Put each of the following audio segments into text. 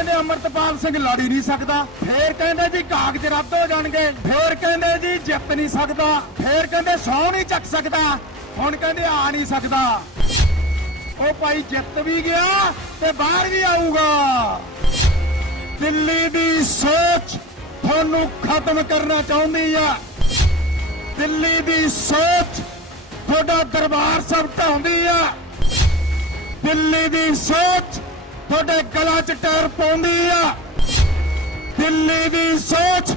ਕਹਿੰਦੇ ਅਮਰਤਪਾਲ ਸਿੰਘ ਲੜੀ ਹੀ ਨਹੀਂ ਸਕਦਾ। ਫੇਰ ਕਹਿੰਦੇ ਜੀ ਕਾਗਜ਼ ਰੱਦ ਹੋ ਜਾਣਗੇ। ਫੇਰ ਕਹਿੰਦੇ ਜੀ ਜਿੱਤ ਨਹੀਂ ਸਕਦਾ। ਫੇਰ ਕਹਿੰਦੇ ਸੌ ਨਹੀਂ ਚੱਕ ਸਕਦਾ। ਹੁਣ ਕਹਿੰਦੇ ਆ ਨਹੀਂ ਸਕਦਾ। ਉਹ ਭਾਈ ਜਿੱਤ ਵੀ ਗਿਆ ਤੇ ਬਾਹਰ ਵੀ ਆਊਗਾ। ਦਿੱਲੀ ਦੀ ਸੋਚ ਤੁਹਾਨੂੰ ਖਤਮ ਕਰਨਾ ਚਾਹੁੰਦੀ ਆ। ਦਿੱਲੀ ਦੀ ਸੋਚ ਤੁਹਾਡਾ ਦਰਬਾਰ ਸਭ ਢਾਉਂਦੀ ਆ। ਦਿੱਲੀ ਦੀ ਸੋਚ ਤੁਹਾਡੇ ਗਲਾਂ 'ਚ ਟੈਰ ਪਾਉਂਦੀ ਆ। ਦਿੱਲੀ ਦੀ ਸੋਚ,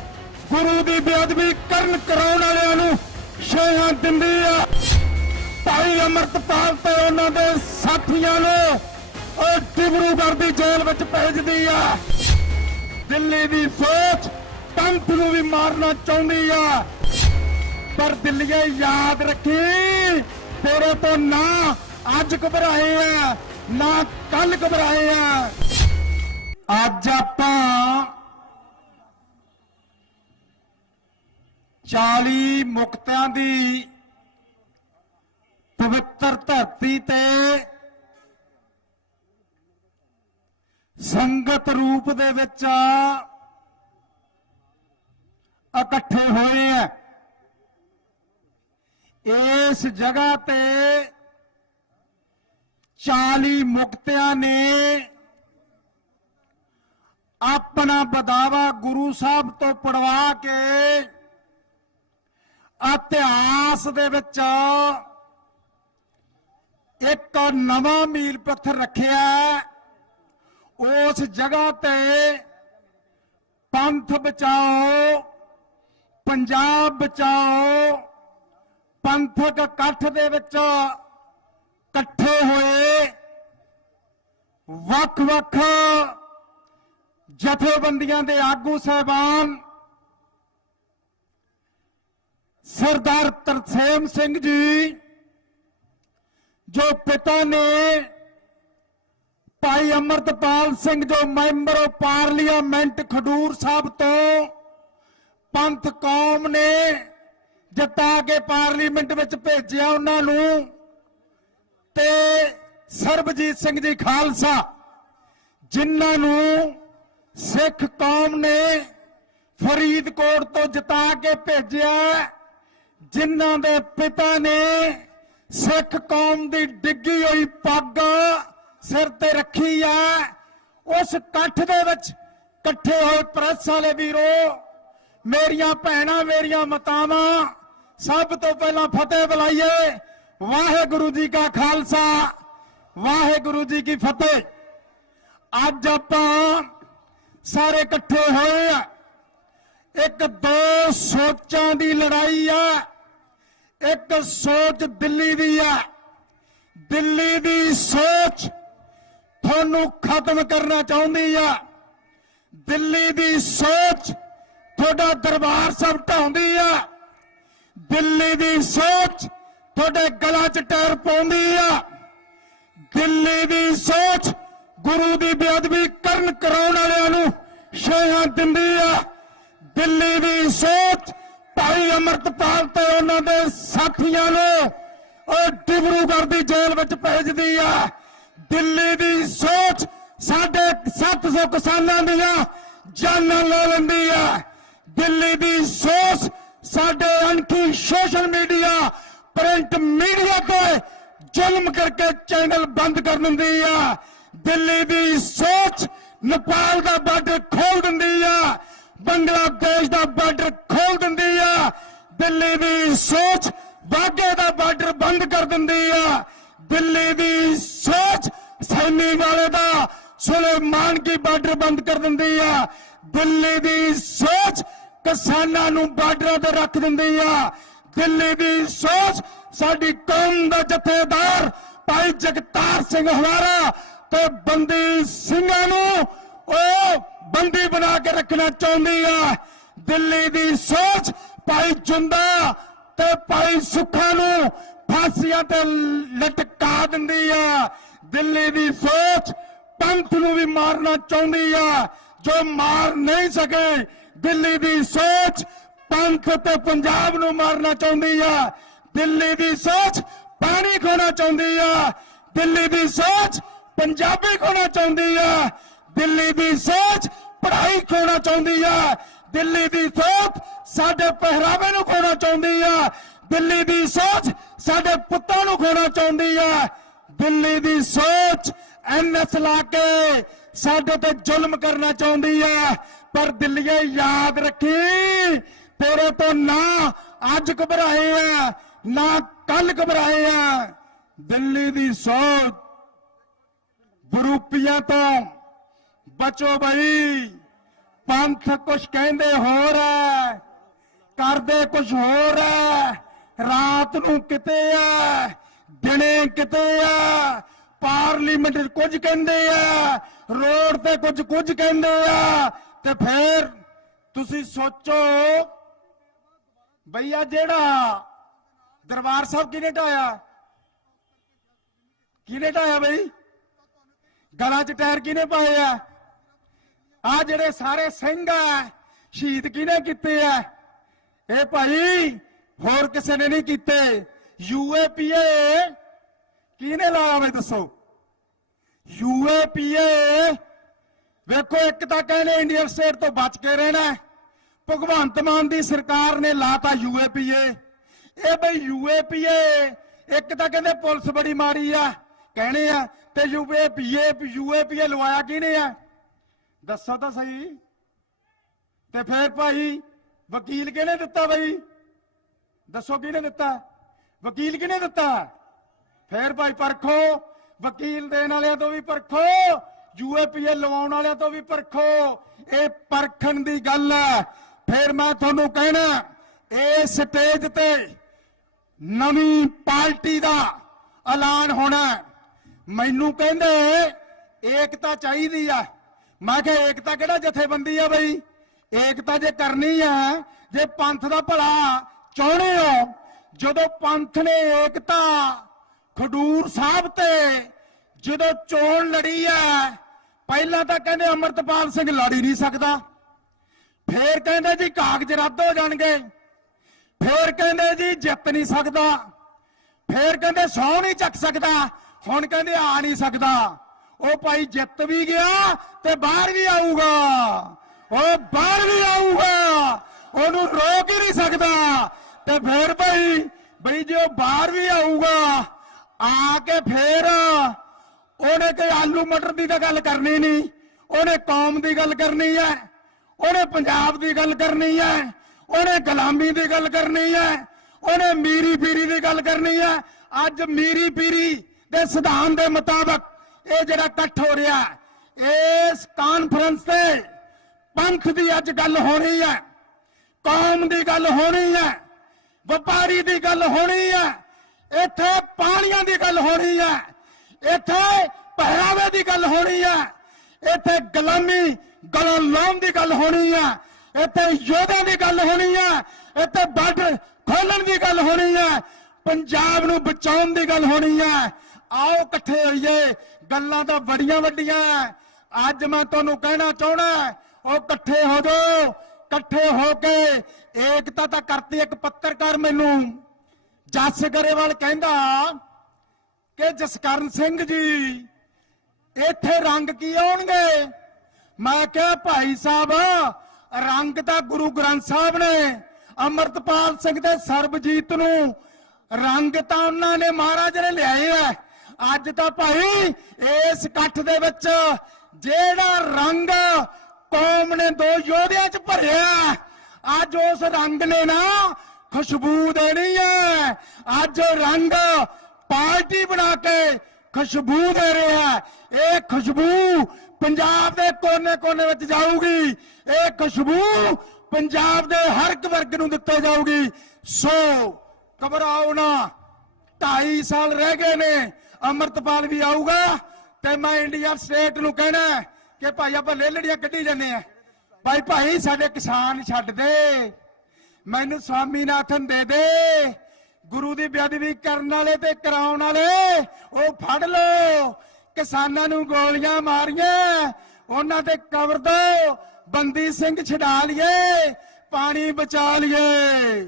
ਗੁਰੂ ਦੀ ਬੇਅਦਬੀ ਕਰਨ ਕਰਾਉਣ ਵਾਲਿਆਂ ਨੂੰ ਸ਼ਹਿਆਂ ਦਿੰਦੀ ਆ। ਭਾਈ ਅਮਰਤਪਾਲ ਤੇ ਉਹਨਾਂ ਦੇ ਸਾਥੀਆਂ ਨੂੰ ਉਹ ਡਿਬਰੂਗੜ੍ਹ ਦੀ ਜੇਲ੍ਹ ਵਿੱਚ ਭੇਜਦੀ ਆ। ਦਿੱਲੀ ਦੀ ਸੋਚ, ਪੰਥ ਨੂੰ ਵੀ ਮਾਰਨਾ ਚਾਹੁੰਦੀ ਆ। ਪਰ ਦਿੱਲੀਏ ਯਾਦ ਰੱਖੀ, ਤੇਰੇ ਤੋਂ ਨਾ ਅੱਜ ਘਬਰਾਏ ਆ। ਨਾ ਕੱਲ ਘਬਰਾਏ ਆ। ਅੱਜ ਆਪਾਂ 40 ਮੁਕਤਿਆਂ ਦੀ ਪਵਿੱਤਰ ਧਰਤੀ ਤੇ ਸੰਗਤ ਰੂਪ ਦੇ ਵਿੱਚ ਇਕੱਠੇ ਹੋਏ ਆ। ਇਸ ਜਗ੍ਹਾ ਤੇ 40 ਮੁਕਤਿਆਂ ਨੇ ਆਪਣਾ ਬਦਾਵਾ ਗੁਰੂ ਸਾਹਿਬ ਤੋਂ ਪੜਵਾ ਕੇ ਇਤਿਹਾਸ ਦੇ ਵਿੱਚ ਇੱਕ ਨਵਾਂ ਮੀਲ ਪੱਥਰ ਰੱਖਿਆ ਉਸ ਜਗ੍ਹਾ ਤੇ ਪੰਥ ਬਚਾਓ, ਪੰਜਾਬ ਬਚਾਓ, ਪੰਥਕ ਇਕੱਠ ਦੇ ਵਿੱਚ ਇਕੱਠੇ ਹੋਏ ਵੱਖ-ਵੱਖ ਜਥੇਬੰਦੀਆਂ ਦੇ ਆਗੂ ਸਹਿਬਾਨ ਸਰਦਾਰ ਤਰਸੇਮ ਸਿੰਘ ਜੀ, ਜੋ ਪਿਤਾ ਨੇ ਭਾਈ ਅਮਰਤਪਾਲ ਸਿੰਘ ਜੋ member of parliament Khadoor Sahib ਤੋਂ ਪੰਥ ਕੌਮ ਨੇ ਜਿੱਤਾ ਕੇ ਪਾਰਲੀਮੈਂਟ ਵਿੱਚ ਭੇਜਿਆ ਉਹਨਾਂ ਨੂੰ ਤੇ ਸਰਬਜੀਤ ਸਿੰਘ ਜੀ ਖਾਲਸਾ, ਜਿਨ੍ਹਾਂ ਨੂੰ ਸਿੱਖ ਕੌਮ ਨੇ ਫਰੀਦਕੋਟ ਤੋਂ ਜਿਤਾ ਕੇ ਭੇਜਿਆ, ਜਿਨ੍ਹਾਂ ਦੇ ਪਿਤਾ ਨੇ ਸਿੱਖ ਕੌਮ ਦੀ ਡਿੱਗੀ ਹੋਈ ਪੱਗ ਸਿਰ ਤੇ ਰੱਖੀ ਆ, ਉਸ ਇਕੱਠ ਦੇ ਵਿੱਚ ਇਕੱਠੇ ਹੋਏ ਪ੍ਰੈਸ ਵਾਲੇ ਵੀਰੋ, ਮੇਰੀਆਂ ਭੈਣਾਂ, ਮੇਰੀਆਂ ਮਤਾਵਾਂ, ਸਭ ਤੋਂ ਪਹਿਲਾਂ ਫਤਿਹ ਬੁਲਾਈਏ ਵਾਹਿਗੁਰੂ ਜੀ ਕਾ ਖਾਲਸਾ। ਵਾਹਿਗੁਰੂ ਜੀ ਕੀ ਫਤਿਹ। ਅੱਜ ਆਪਾਂ ਸਾਰੇ ਇਕੱਠੇ ਹੋਏ ਆ। ਇੱਕ ਦੋ ਸੋਚਾਂ ਦੀ ਲੜਾਈ ਆ। ਇੱਕ ਸੋਚ ਦਿੱਲੀ ਦੀ ਆ। ਦਿੱਲੀ ਦੀ ਸੋਚ ਤੁਹਾਨੂੰ ਖਤਮ ਕਰਨਾ ਚਾਹੁੰਦੀ ਆ। ਦਿੱਲੀ ਦੀ ਸੋਚ ਤੁਹਾਡਾ ਦਰਬਾਰ ਸਭ ਢਾਉਂਦੀ ਆ। ਦਿੱਲੀ ਦੀ ਸੋਚ ਤੁਹਾਡੇ ਗਲਾਂ 'ਚ ਟੈਰ ਪਾਉਂਦੀ ਆ। ਦਿੱਲੀ ਦੀ ਸੋਚ, ਗੁਰੂ ਦੀ ਬੇਅਦਬੀ ਕਰਨ ਕਰਾਉਣ ਵਾਲਿਆਂ ਨੂੰ ਸ਼ਹਿਆਂ ਦਿੰਦੀ ਆ। ਦਿੱਲੀ ਦੀ ਸੋਚ, ਭਾਈ ਅਮਰਤਪਾਲ ਤੇ ਉਹਨਾਂ ਦੇ ਸਾਥੀਆਂ ਨੂੰ ਉਹ ਡਿਬਰੂਗੜ੍ਹ ਦੀ ਜੇਲ੍ਹ ਵਿੱਚ ਭੇਜਦੀ ਆ। ਦਿੱਲੀ ਦੀ ਸੋਚ ਸਾਡੇ 700 ਕਿਸਾਨਾਂ ਦੀਆਂ ਜਾਨਾਂ ਲੈ ਲੈਂਦੀ ਆ। ਦਿੱਲੀ ਦੀ ਸੋਚ ਸਾਡੇ ਅਣਖੀ ਸੋਸ਼ਲ ਮੀਡੀਆ, ਪ੍ਰਿੰਟ ਮੀਡੀਆ ਤੇ ਜ਼ੁਲਮ ਕਰਕੇ ਚੈਨਲ ਬੰਦ ਕਰ ਦਿੰਦੀ ਆ। ਦਿੱਲੀ ਦੀ ਸੋਚ ਨੇਪਾਲ ਦਾ ਬਾਰਡਰ ਖੋਲ ਦਿੰਦੀ ਆ। ਬੰਗਲਾਦੇਸ਼ ਦਾ ਬਾਰਡਰ ਖੋਲ ਦਿੰਦੀ ਆ। ਦਿੱਲੀ ਦੀ ਸੋਚ ਵਾਗੇ ਦਾ ਬਾਰਡਰ ਬੰਦ ਕਰ ਦਿੰਦੀ ਆ। ਦਿੱਲੀ ਦੀ ਸੋਚ ਸੈਨੀ ਵਾਲੇ ਦਾ ਸੁਲੇਮਾਨ ਕੀ ਬਾਰਡਰ ਬੰਦ ਕਰ ਦਿੰਦੀ ਆ। ਦਿੱਲੀ ਦੀ ਸੋਚ ਕਿਸਾਨਾਂ ਨੂੰ ਬਾਰਡਰਾਂ ਤੇ ਰੱਖ ਦਿੰਦੀ ਆ। ਦਿੱਲੀ ਦੀ ਸੋਚ ਸਾਡੀ ਕੌਮ ਦਾ ਜਥੇਦਾਰ ਭਾਈ ਜਗਤਾਰ ਸਿੰਘ ਹਵਾਰਾ ਤੇ ਬੰਦੀ ਸਿੰਘਾਂ ਨੂੰ ਉਹ ਬੰਦੀ ਬਣਾ ਕੇ ਰੱਖਣਾ ਚਾਹੁੰਦੀ ਆ। ਦਿੱਲੀ ਦੀ ਸੋਚ ਭਾਈ ਜੁੰਦਾ ਤੇ ਭਾਈ ਸੁੱਖਾ ਨੂੰ ਫਾਂਸੀਆਂ ਤੇ ਲਟਕਾ ਦਿੰਦੀ ਆ। ਦਿੱਲੀ ਦੀ ਸੋਚ ਪੰਥ ਨੂੰ ਵੀ ਮਾਰਨਾ ਚਾਹੁੰਦੀ ਆ। ਜੋ ਮਾਰ ਨਹੀਂ ਸਕੇ, ਦਿੱਲੀ ਦੀ ਸੋਚ ਪੰਥ ਤੇ ਪੰਜਾਬ ਨੂੰ ਮਾਰਨਾ ਚਾਹੁੰਦੀ ਆ। ਦਿੱਲੀ ਦੀ ਸੋਚ ਪਾਣੀ ਖੋਣਾ ਚਾਹੁੰਦੀ ਆ। ਦਿੱਲੀ ਦੀ ਸੋਚ ਪੰਜਾਬੀ ਖੋਣਾ ਚਾਹੁੰਦੀ ਆ। ਦਿੱਲੀ ਦੀ ਸੋਚ ਪੜ੍ਹਾਈ ਖੋਣਾ ਚਾਹੁੰਦੀ ਆ। ਦਿੱਲੀ ਦੀ ਸੋਚ ਸਾਡੇ ਪਹਿਰਾਵੇ ਨੂੰ ਖੋਣਾ ਚਾਹੁੰਦੀ ਆ। ਦਿੱਲੀ ਦੀ ਸੋਚ ਸਾਡੇ ਪੁੱਤਾਂ ਨੂੰ ਖੋਣਾ ਚਾਹੁੰਦੀ ਆ। ਦਿੱਲੀ ਦੀ ਸੋਚ ਐਨਐਸ ਲਾ ਕੇ ਸਾਡੇ ਤੇ ਜ਼ੁਲਮ ਕਰਨਾ ਚਾਹੁੰਦੀ ਆ। ਪਰ ਦਿੱਲੀਏ ਯਾਦ ਰੱਖੀ, ਤੇਰੇ ਤੋਂ ਨਾ ਅੱਜ ਘਬਰਾਏ ਆ। ਨਾ ਕੱਲ ਘਬਰਾਏ ਆ। ਦਿੱਲੀ ਦੀ ਸੋਚ ਵਿਰੂਪੀਆਂ ਤੋਂ ਬਚੋ ਬਈ। ਪੰਥ ਕੁਛ ਕਹਿੰਦੇ ਹੋਰ ਐ, ਕਰਦੇ ਕੁਛ ਹੋਰ ਐ। ਰਾਤ ਨੂੰ ਕਿਤੇ ਐ ਦਿਨੇ ਕਿਤੇ ਐ ਪਾਰਲੀਮੈਂਟ 'ਚ ਕੁਝ ਕਹਿੰਦੇ ਆ, ਰੋਡ ਤੇ ਕੁਝ ਕੁਝ ਕਹਿੰਦੇ ਆ, ਤੇ ਫਿਰ ਤੁਸੀਂ ਸੋਚੋ ਭਈਆ ਜਿਹੜਾ ਦਰਬਾਰ ਸਾਹਿਬ ਕਿਹਨੇ ਢਾਇਆ? ਕਿਹਨੇ ਢਾਇਆ ਬਈ? ਗਲਾਂ 'ਚ ਟਾਇਰ ਕਿਹਨੇ ਪਾਏ ਆ? ਆ ਜਿਹੜੇ ਸਾਰੇ ਸਿੰਘ ਆ, ਸ਼ਹੀਦ ਕਿਹਨੇ ਕੀਤੇ ਆ? ਇਹ ਭਾਈ ਹੋਰ ਕਿਸੇ ਨੇ ਨਹੀਂ ਕੀਤੇ। ਯੂਏਪੀਏ ਕਿਹਨੇ ਲਾਇਆ ਵੇ ਦੱਸੋ? ਯੂਏਪੀਏ ਵੇਖੋ, ਇੱਕ ਤਾਂ ਕਹਿੰਦੇ ਇੰਡੀਅਨ ਸਟੇਟ ਤੋਂ ਬਚ ਕੇ ਰਹਿਣਾ। ਭਗਵੰਤ ਮਾਨ ਦੀ ਸਰਕਾਰ ਨੇ ਲਾਤਾ ਯੂਏਪੀਏ ਇਹ ਬਈ ਯੂਏਪੀਏ ਇੱਕ ਤਾਂ ਕਹਿੰਦੇ ਪੁਲਿਸ ਬੜੀ ਮਾਰੀ ਆ। ਕਹਿਣੇ ਆ ਤੇ ਯੂਏਪੀਏ ਯੂਏਪੀਏ ਲਵਾਇਆ ਕਿਹਨੇ ਆ? ਦੱਸੋ ਤਾਂ ਸਹੀ। ਤੇ ਫਿਰ ਭਾਈ, ਵਕੀਲ ਕਿਹਨੇ ਦਿੱਤਾ ਬਈ? ਦੱਸੋ ਕਿਹਨੇ ਦਿੱਤਾ? ਵਕੀਲ ਕਿਹਨੇ ਦਿੱਤਾ? ਫਿਰ ਭਾਈ ਪਰਖੋ। ਵਕੀਲ ਦੇਣ ਵਾਲਿਆਂ ਤੋਂ ਵੀ ਪਰਖੋ। ਯੂਏਪੀਏ ਲਵਾਉਣ ਵਾਲਿਆਂ ਤੋਂ ਵੀ ਪਰਖੋ। ਇਹ ਪਰਖਣ ਦੀ ਗੱਲ ਹੈ ਫਿਰ ਮੈਂ ਤੁਹਾਨੂੰ ਕਹਿਣਾ, ਇਹ ਸਟੇਜ ਤੇ ਨਵੀਂ ਪਾਰਟੀ ਦਾ ਐਲਾਨ ਹੋਣਾ ਮੈਨੂੰ ਕਹਿੰਦੇ, ਏਕਤਾ ਚਾਹੀਦੀ ਆ। ਮੈਂ ਕਿਹਾ, ਏਕਤਾ ਕਿਹੜਾ ਜਥੇਬੰਦੀ ਆ ਬਈ? ਏਕਤਾ ਜੇ ਕਰਨੀ ਆ, ਜੇ ਪੰਥ ਦਾ ਭਲਾ ਚਾਹੁੰਦੇ ਹੋ, ਜਦੋਂ ਪੰਥ ਨੇ ਏਕਤਾ ਖਡੂਰ ਸਾਹਿਬ ਤੇ ਜਦੋਂ ਚੋਣ ਲੜੀ ਆ, ਪਹਿਲਾਂ ਤਾਂ ਕਹਿੰਦੇ ਅਮਰਤਪਾਲ ਸਿੰਘ ਲੜੀ ਨਹੀਂ ਸਕਦਾ। ਫੇਰ ਕਹਿੰਦੇ ਜੀ ਕਾਗਜ਼ ਰੱਦ ਹੋ ਜਾਣਗੇ। ਫੇਰ ਕਹਿੰਦੇ ਜੀ ਜਿੱਤ ਨਹੀਂ ਸਕਦਾ। ਫੇਰ ਕਹਿੰਦੇ ਸੌ ਨਹੀਂ ਚੱਕ ਸਕਦਾ। ਹੁਣ ਕਹਿੰਦੇ ਆ ਨਹੀਂ ਸਕਦਾ। ਉਹ ਭਾਈ ਜਿੱਤ ਵੀ ਗਿਆ ਤੇ ਬਾਹਰ ਵੀ ਆਊਗਾ। ਉਹ ਬਾਹਰ ਵੀ ਆਊਗਾ। ਉਹਨੂੰ ਰੋਕ ਹੀ ਨਹੀਂ ਸਕਦਾ। ਤੇ ਫੇਰ ਭਾਈ, ਬਈ ਜੇ ਉਹ ਬਾਹਰ ਵੀ ਆਊਗਾ, ਆ ਕੇ ਫੇਰ ਉਹਨੇ ਕੋਈ ਆਲੂ ਮਟਰ ਦੀ ਤਾਂ ਗੱਲ ਕਰਨੀ ਨਹੀਂ। ਉਹਨੇ ਕੌਮ ਦੀ ਗੱਲ ਕਰਨੀ ਹੈ। ਉਹਨੇ ਪੰਜਾਬ ਦੀ ਗੱਲ ਕਰਨੀ ਹੈ। ਉਹਨੇ ਗੁਲਾਮੀ ਦੀ ਗੱਲ ਕਰਨੀ ਹੈ ਉਹਨੇ ਮੀਰੀ ਪੀਰੀ ਦੀ ਗੱਲ ਕਰਨੀ ਹੈ। ਅੱਜ ਮੀਰੀ ਪੀਰੀ ਦੇ ਸਿਧਾਂਤ ਦੇ ਮੁਤਾਬਕ ਇਹ ਜਿਹੜਾ ਇਕੱਠ ਹੋ ਰਿਹਾ ਹੈ, ਇਸ ਕਾਨਫਰੰਸ ਤੇ ਪੰਥ ਦੀ ਅੱਜ ਗੱਲ ਹੋਣੀ ਹੈ ਕੌਮ ਦੀ ਗੱਲ ਹੋਣੀ ਹੈ ਵਪਾਰੀ ਦੀ ਗੱਲ ਹੋਣੀ ਹੈ ਇੱਥੇ ਪਾਣੀਆਂ ਦੀ ਗੱਲ ਹੋਣੀ ਹੈ ਇੱਥੇ ਪਹਿਰਾਵੇ ਦੀ ਗੱਲ ਹੋਣੀ ਹੈ ਇੱਥੇ ਗੁਲਾਮੀ ਗਲੋਂ ਲਾਉਣ ਦੀ ਗੱਲ ਹੋਣੀ ਹੈ। ਇੱਥੇ ਯੋਧਿਆਂ ਦੀ ਗੱਲ ਹੋਣੀ ਹੈ ਇੱਥੇ ਬਾਰਡਰ ਖੋਲਣ ਦੀ ਗੱਲ ਹੋਣੀ ਹੈ ਪੰਜਾਬ ਨੂੰ ਬਚਾਉਣ ਦੀ ਗੱਲ ਹੋਣੀ ਹੈ ਆਓ ਇਕੱਠੇ ਹੋਈਏ, ਗੱਲਾਂ ਤਾਂ ਬੜੀਆਂ ਵੱਡੀਆਂ ਅੱਜ ਮੈਂ ਤੁਹਾਨੂੰ ਕਹਿਣਾ ਚਾਹਣਾ ਉਹ ਇਕੱਠੇ ਹੋ ਜਾਓ, ਇਕੱਠੇ ਹੋ ਕੇ ਏਕਤਾ ਤਾਂ ਕਰਤੀ ਇੱਕ ਪੱਤਰਕਾਰ ਮੈਨੂੰ। ਜੱਸ ਗਰੇਵਾਲ ਕਹਿੰਦਾ ਕਿ ਜਸਕਰਨ ਸਿੰਘ ਜੀ, ਇੱਥੇ ਰੰਗ ਕੀ ਆਉਣਗੇ? ਮੈਂ ਕਿਹਾ, ਭਾਈ ਸਾਹਿਬ ਰੰਗ ਤਾਂ ਗੁਰੂ ਗ੍ਰੰਥ ਸਾਹਿਬ ਨੇ, ਅਮਰਤਪਾਲ ਸਿੰਘ ਤੇ ਸਰਬਜੀਤ ਨੂੰ। ਰੰਗ ਤਾਂ ਉਹਨਾਂ ਨੇ ਮਹਾਰਾਜ ਨੇ ਲਿਆਏ ਆ। ਅੱਜ ਤਾਂ ਭਾਈ ਇਸ ਇਕੱਠ ਦੇ ਵਿੱਚ ਜਿਹੜਾ ਰੰਗ ਕੌਮ ਨੇ ਦੋ ਯੋਧਿਆਂ 'ਚ ਭਰਿਆ, ਅੱਜ ਉਸ ਰੰਗ ਨੇ ਨਾ ਖੁਸ਼ਬੂ ਦੇਣੀ ਹੈ ਅੱਜ ਰੰਗ ਪਾਰਟੀ ਬਣਾ ਕੇ ਖੁਸ਼ਬੂ ਦੇ ਰਿਹਾ। ਇਹ ਖੁਸ਼ਬੂ ਪੰਜਾਬ ਦੇ ਕੋਨੇ-ਕੋਨੇ ਵਿੱਚ ਜਾਊਗੀ। ਇਹ ਖੁਸ਼ਬੂ ਪੰਜਾਬ ਦੇ ਹਰ ਇੱਕ ਵਰਗ ਨੂੰ ਦਿੱਤੀ ਜਾਊਗੀ। ਸੋ ਘਬਰਾਓ ਨਾ 2.5 ਸਾਲ ਰਹਿ ਗਏ ਨੇ, ਅਮਰਤਪਾਲ ਵੀ ਆਊਗਾ ਤੇ ਮੈਂ ਇੰਡੀਆ ਸਟੇਟ ਨੂੰ ਕਹਿਣਾ ਕਿ ਭਾਈ ਆਪਾਂ ਲੇਲੜੀਆਂ ਕੱਢੀ ਜਾਂਦੇ ਆ ਭਾਈ ਭਾਈ, ਸਾਡੇ ਕਿਸਾਨ ਛੱਡ ਦੇ। ਮੈਨੂੰ ਸਵਾਮੀਨਾਥਨ ਦੇ ਦੇ। ਗੁਰੂ ਦੀ ਬੇਅਦਬੀ ਕਰਨ ਵਾਲੇ ਤੇ ਕਰਾਉਣ ਵਾਲੇ, ਉਹ ਫੜ ਲੋ ਕਿਸਾਨਾਂ ਨੂੰ ਗੋਲੀਆਂ ਮਾਰੀਆਂ। ਉਹਨਾਂ ਤੇ ਕਬਰ ਦੋ। ਬੰਦੀ ਸਿੰਘ ਛਡਾ ਲਈਏ, ਪਾਣੀ ਬਚਾ ਲਈਏ।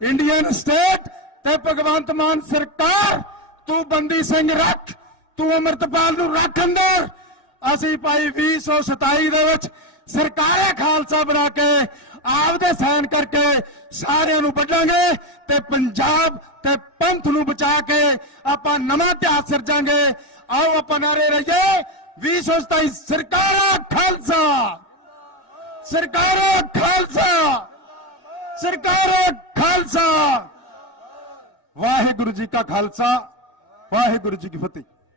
ਇੰਡੀਅਨ ਸਟੇਟ ਤੇ ਭਗਵੰਤ ਮਾਨ ਸਰਕਾਰ, ਤੂੰ ਬੰਦੀ ਸਿੰਘ ਰੱਖ, ਤੂੰ ਅਮਰਤਪਾਲ ਨੂੰ ਰੱਖ ਅੰਦਰ। ਅਸੀਂ ਭਾਈ 2027 ਦੇ ਵਿੱਚ ਸਰਕਾਰੇ ਖਾਲਸਾ ਬਣਾ ਕੇ ਆਪਦੇ ਸਾਈਨ ਕਰਕੇ ਸਾਰਿਆਂ ਨੂੰ ਵੱਢਾਂਗੇ ਤੇ ਪੰਜਾਬ ਤੇ ਪੰਥ ਨੂੰ ਬਚਾ ਕੇ ਆਪਾਂ ਨਵਾਂ ਇਤਿਹਾਸ ਸਿਰਜਾਂਗੇ। ਆਓ ਆਪਾਂ ਨਾਰੇ ਰਹੀਏ। 2027 ਸਰਕਾਰਾ ਖਾਲਸਾ। ਸਰਕਾਰਾ ਖਾਲਸਾ। ਸਰਕਾਰਾ ਖਾਲਸਾ। ਵਾਹਿਗੁਰੂ ਜੀ ਕਾ ਖਾਲਸਾ, ਵਾਹਿਗੁਰੂ ਜੀ ਕੀ ਫਤਿਹ।